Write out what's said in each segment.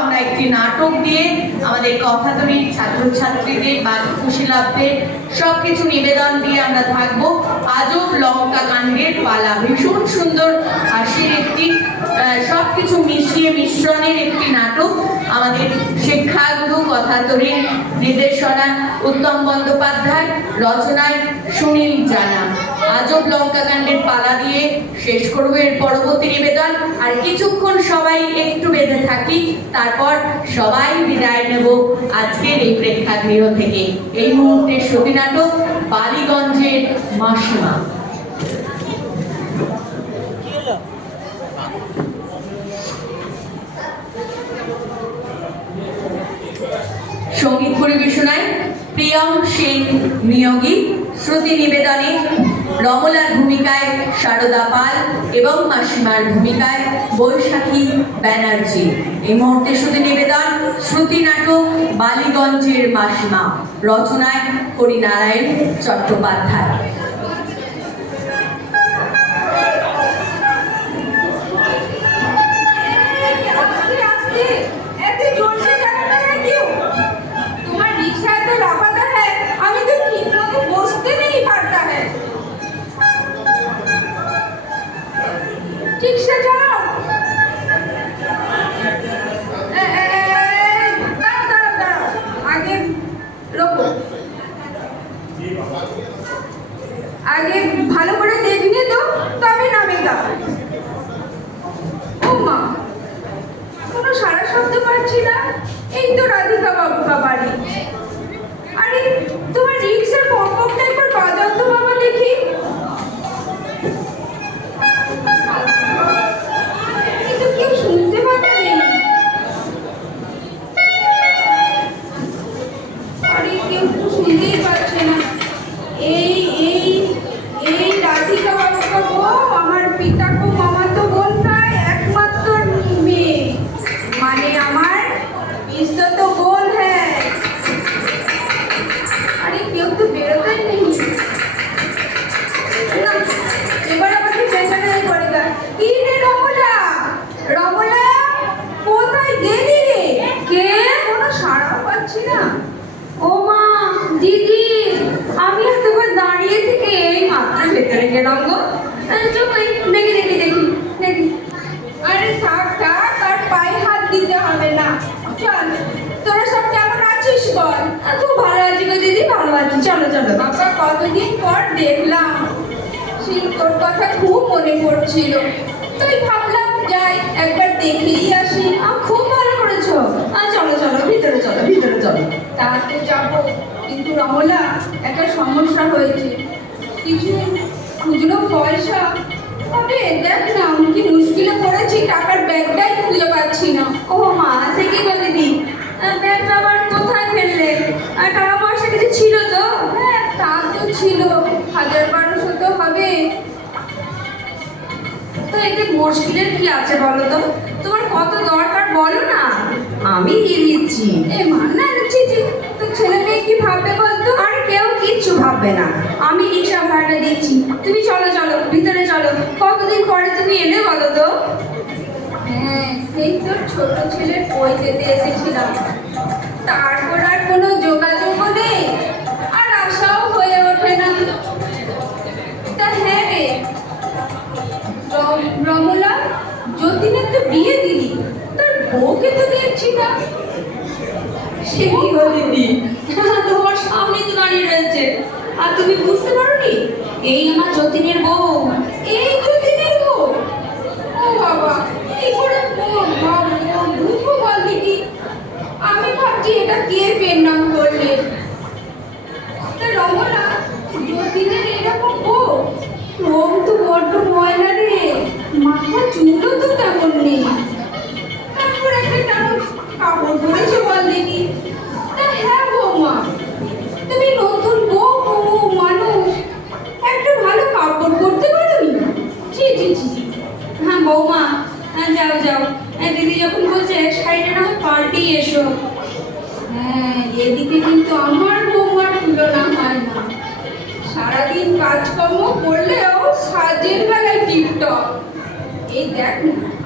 আমরা একটি নাটক দিয়ে আমাদের কথাতলীর ছাত্রছাত্রীদের বা কুশীলাভদের সব কিছু নিবেদন দিয়ে আমরা থাকব। আজব লঙ্কা কাণ্ডের পালা। ভীষণ সুন্দর হাসির একটি সব কিছু মিশিয়ে মিশ্রণের একটি নাটক। আমাদের শিক্ষাগুরু কথাতলীর নির্দেশনা, উত্তম বন্দ্যোপাধ্যায়, রচনায় সুনীল জানা। আজব লঙ্কা কাণ্ডের পালা দিয়ে শেষ করব এর পরবর্তী নিবেদন। আর কিছুক্ষণ সবাই একটু বেঁধে থাকি, তারপর সবাই বিদায় নেব আজকের এই প্রেক্ষাগৃহ থেকে। এই মুহূর্তে সতী নাটক বালিগঞ্জের মাসিমা। সংগীত পরিবেশনায় প্রিয়ম সেন নিয়োগী, শ্রুতি নিবেদনে রমলার ভূমিকায় সারদা পাল এবং মাসিমার ভূমিকায় বৈশাখী ব্যানার্জি। এই মুহূর্তে শ্রুতি নিবেদন শ্রুতি নাটক বালিগঞ্জের মাসিমা রচনায় হরিনারায়ণ চট্টোপাধ্যায়। এই তো রাধিকা বাবুকা বাড়ি। আরে মাত্র ভেতরে গেলাম গো। আহ, চুপ এই, দেখি দেখি দেখি দেখি। আরে থাক থাক আর পায়ে হাত দিতে হবে না। চল তোরা সব কেমন আছিস বল? খুব ভালো আছি গো দিদি ভালো আছি। চলো চলো। বাবা কতদিন পর দেখলাম। সেই তোর কথা খুব মনে পড়ছিল। তাই ভাবলাম যাই একবার দেখেই আসি। আহ, খুব ভালো আহ, চলো চলো ভিতরে চলো ভিতরে চলো। তা তো যাব। কিন্তু রমলা একটা সমস্যা হয়েছে। কিছু খুচরো পয়সা? তবে দেখ না কি মুশকিলে পড়েছি? টাকার ব্যাগটাই খুঁজে পাচ্ছি না। ও মা সে কি দিদি আহ, ব্যাগটা আবার কোথায় ফেললে? আর টাকা পয়সা কিছু ছিল তো? হ্যাঁ তা তো ছিল। হাজার বারোশো তো হবে। তো এতে মুশকিলের কি আছে বলো তো? তোমার কত দরকার বলো না? আমি দিয়ে দিচ্ছি। এ মা না ছি ছি তো ছেলে মেয়ে কি ভাববে বলতো আর কেউ ভাববে না। আমি রিক্সা ভাড়াটা দিচ্ছি। তুমি চলো চলো ভিতরে চলো। কতদিন পরে তুমি এলে বলো তো? হ্যাঁ সেই তো ছোট ছেলের বই যেতে এসেছিলাম। তারপর আর কোনো যোগাযোগও নেই। আর আশাও হয়ে ওঠে না। তা হ্যাঁ রে। রম- রমলা যতীনের তো বিয়ে দিলি। তার বউকে তো দেখছি না। সে কি দিদি তোমার সামনে তো দাঁড়িয়ে রয়েছে। আর তুমি বুঝতে পারোনি? এই আমার যতীনের বউ এই দেখ,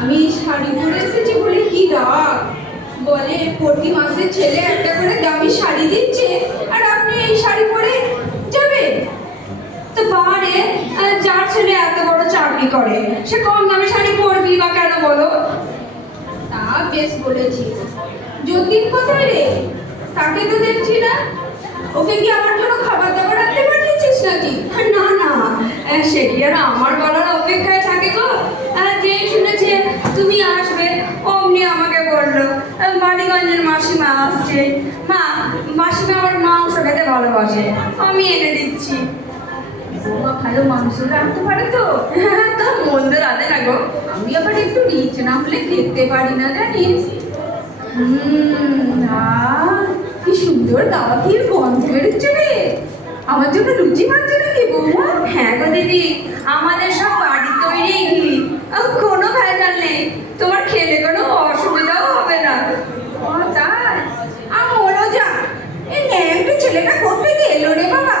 আমি শাড়ি পরে এসেছি বলে কি রাগ? বলে, প্রতি মাসে ছেলে একটা করে দামি শাড়ি দিচ্ছে আর আপনি এই শাড়ি পরে যাবেন তো বারে যার ছেলে এত বড় চাকরি করে, সে কম দামে শাড়ি পরবি বা কেন বলো? তা বেশ বলেছি। যতীন কোথায় রে? তাকে তো দেখছি না। ওকে কি আমার জন্য খাবার দাবার আনতে পাঠিয়েছিস নাকি? না না আহ, আর আমার বলার অপেক্ষায় থাকে গো? যেই শুনেছে তুমি আসবে অমনি আমাকে বলল বাড়িগঞ্জের মাসিমা আসছে। মা মাসিমা আমার মাংস খেতে ভালোবাসে। আমি এনে দিচ্ছি। ভালো মাংস রাখতে পারে তো? তো মন্দ রাধে না গো। আমি আবার একটু রিচ না হলে খেতে পারি না জানিস? হুম কি সুন্দর দাওয়াতির গন্ধ বেরোচ্ছে রে। আমার জন্য লুচি ভাজছে নাকি বৌমা। হ্যাঁ গো দিদি, আমাদের সব বাড়ি তৈরি। ঘি কোনো ভেজাল নেই। তোমার খেলে কোনো অসুবিধাও হবে না। ও, তাই? আমারও যা। এই ন্যাংটা ছেলেটা রে বাবা?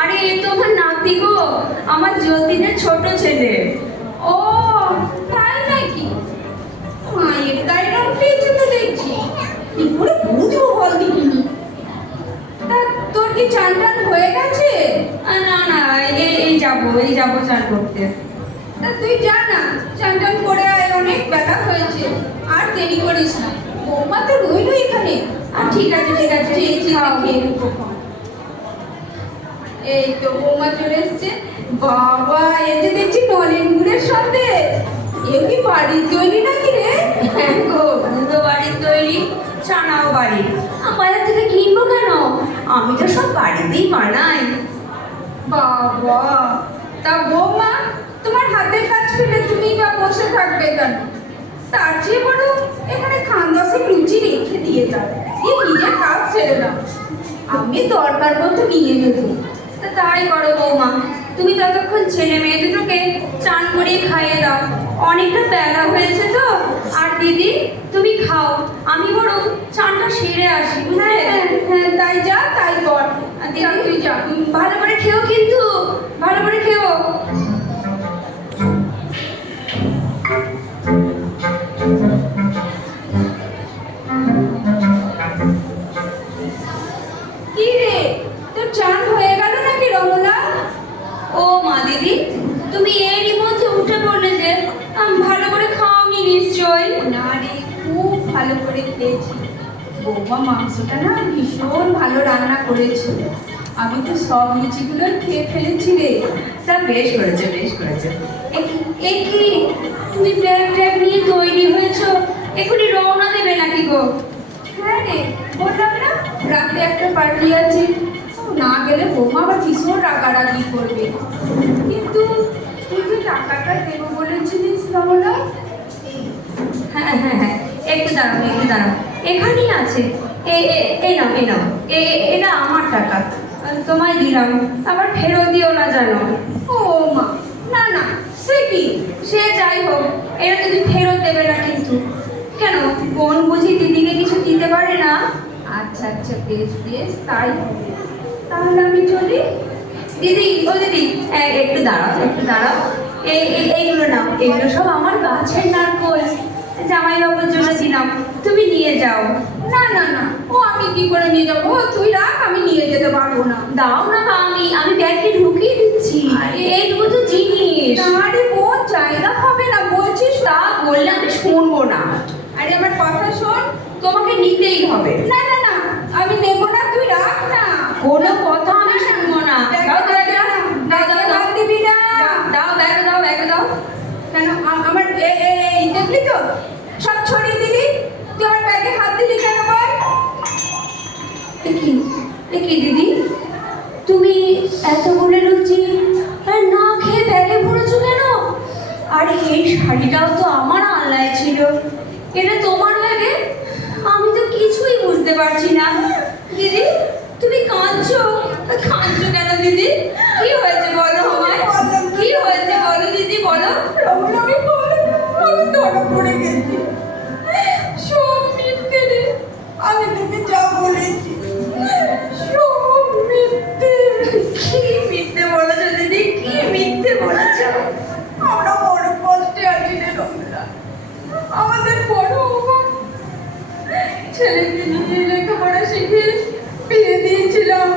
আরে, এ তো আমার নাতি গো, আমার জ্যোতিনের ছোট ছেলে। এই যাব চান করতে। তুই যা না চান টান করে আয় অনেক বেলা হয়েছে। আর দেরি করিস না। বৌমা তো রইল এখানে। আহ, ঠিক আছে ঠিক আছে। এই তো বৌমা চলে এসছে। বাবা এই যে দেখছি নলেন গুড়ের সাথে এ কি বাড়ির তৈরি নাকি রে? হ্যাঁ গো দুধও বাড়ির তৈরি চানাও বাড়ির আহ, বাজার থেকে কিনবো কেন? আমি তো সব বাড়িতেই বানাই। বাবা তা বৌমা, তোমার হাতের কাজ ফেলে তুমি বা বসে থাকবে কেন? তার চেয়ে বড় এখানে খান দশে লুচি রেখে দিয়ে যাও এই নিজের কাজ ছেড়ে দাও। আমি দরকার মতো নিয়ে নেব। তা তাই করো বৌমা। তুমি ততক্ষণ ছেলে মেয়ে দুটোকে চান করিয়ে খাইয়ে দাও। অনেকটা ত্যাগা হয়েছে তো? আর দিদি তুমি খাও। আমি বরং চানটা সেরে আসি বুঝলে? হ্যাঁ হ্যাঁ তাই যা তাই কর। দিদি? তুই যা। ভালো করে খেও কিন্তু ভালো করে খেও বৌমা মাংসটা না ভীষণ ভালো রান্না করেছিল আমি তো সব লুচিগুলো খেয়ে ফেলেছি রে। তা বেশ করেছে বেশ করেছে। এ কি? তুমি ব্যাগ ট্যাগ নিয়ে তৈরি হয়েছো? এখনই রওনা দেবে নাকি গো? হ্যাঁ রে, বললাম না, রাতে একটা পার্টি আছে। না গেলে বৌমা আবার ভীষণ রাগারাগি করবে। কিন্তু তুই যে টাকাটা দেবো বলেছিলিস রমলা হ্যাঁ হ্যাঁ হ্যাঁ একটু দাঁড়াও একটু দাঁড়াও। এখানেই আছে। এ, এ- নাও এই নাও। এ, এ- এটা আমার টাকা। তোমায় দিলাম, আবার ফেরত দিও না জানো ও মা, না না, সে কি? সে যাই হোক এটা তুমি ফেরত দেবে না কিন্তু। কেন, বোন বুঝি দিদিকে কিছু দিতে পারে না? আচ্ছা আচ্ছা বেশ বেশ, তাই তাহলে আমি চলি। দিদি, ও দিদি একটু দাঁড়াও একটু দাঁড়াও। এই এই- এইগুলো নাও, এগুলো সব আমার গাছের নারকোল। জামাই বাবুর জন্য দিলাম তুমি নিয়ে যাও। না না না ও আমি কি করে নিয়ে যাব? তুই রাখ আমি নিয়ে যেতে পারব না। দাও না আমি আমি ব্যাগে ঢুকিয়ে দিচ্ছি। এইটুকু তো জিনিস। আরে বোন জায়গা হবে না বলছিস তা বললে আমি শুনব না। আরে আমার কথা শোন তোমাকে নিতেই হবে। না না না আমি নেব না তুই রাখ না। কোনো কথা আমি শুনব না দাও দাও দাও দাও দাও দাও বাদ দিবি না দাও ব্যাগ দাও ব্যাগ দাও কেন আ- আমার এ- এ- এই দেখলি তো? সব ছড়িয়ে দিলি? তুই ব্যাগে হাত দিলি কেন কি? দিদি? তুমি এতগুলো লুচি আর না খেয়ে ব্যাগে ভরেছো কেন? আর, এই শাড়িটাও তো আমার আনলায় ছিল। এটা তোমার ব্যাগে? আমি তো কিছুই বুঝতে পারছি না। দিদি, তুমি কাঁদছো? কাঁদছো কেন দিদি? কি ছেলেকে নিয়ে লেখাপড়া শিখে বিয়ে দিয়েছিলাম।